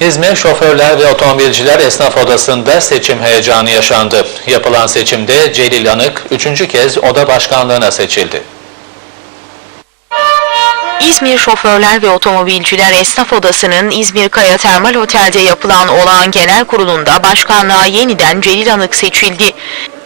İzmir Şoförler ve Otomobilciler Esnaf Odası'nda seçim heyecanı yaşandı. Yapılan seçimde Celil Yanık üçüncü kez oda başkanlığına seçildi. İzmir Şoförler ve Otomobilciler Esnaf Odası'nın İzmir Kaya Termal Otel'de yapılan olağan genel kurulunda başkanlığa yeniden Celil Anık seçildi.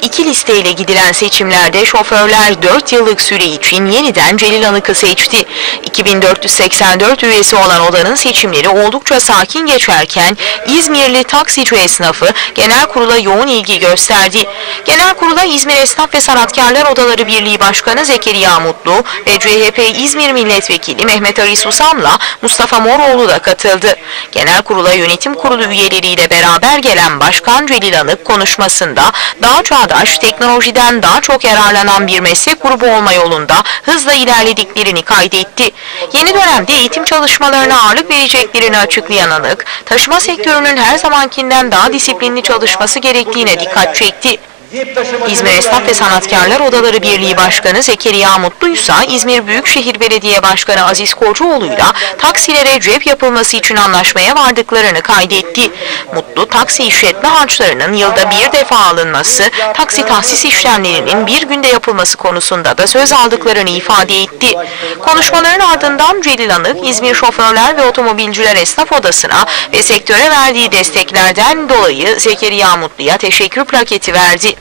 İki listeyle gidilen seçimlerde şoförler 4 yıllık süre için yeniden Celil Anık'ı seçti. 2484 üyesi olan odanın seçimleri oldukça sakin geçerken İzmirli taksici esnafı genel kurula yoğun ilgi gösterdi. Genel kurula İzmir Esnaf ve Sanatkarlar Odaları Birliği Başkanı Zekeriya Mutlu ve CHP İzmir Milletvekili Mehmet Ali Susam'la Mustafa Moroğlu da katıldı. Genel kurula yönetim kurulu üyeleriyle beraber gelen Başkan Celil Anık konuşmasında daha çağdaş, teknolojiden daha çok yararlanan bir meslek grubu olma yolunda hızla ilerlediklerini kaydetti. Yeni dönemde eğitim çalışmalarına ağırlık vereceklerini açıklayan Anık, taşıma sektörünün her zamankinden daha disiplinli çalışması gerektiğine dikkat çekti. İzmir Esnaf ve Sanatkarlar Odaları Birliği Başkanı Zekeriya Mutluysa İzmir Büyükşehir Belediye Başkanı Aziz Kocaoğlu'yla taksilere cep yapılması için anlaşmaya vardıklarını kaydetti. Mutlu taksi işletme harçlarının yılda bir defa alınması, taksi tahsis işlemlerinin bir günde yapılması konusunda da söz aldıklarını ifade etti. Konuşmaların ardından Celil Anık İzmir Şoförler ve Otomobilciler Esnaf Odası'na ve sektöre verdiği desteklerden dolayı Zekeriya Mutlu'ya teşekkür plaketi verdi.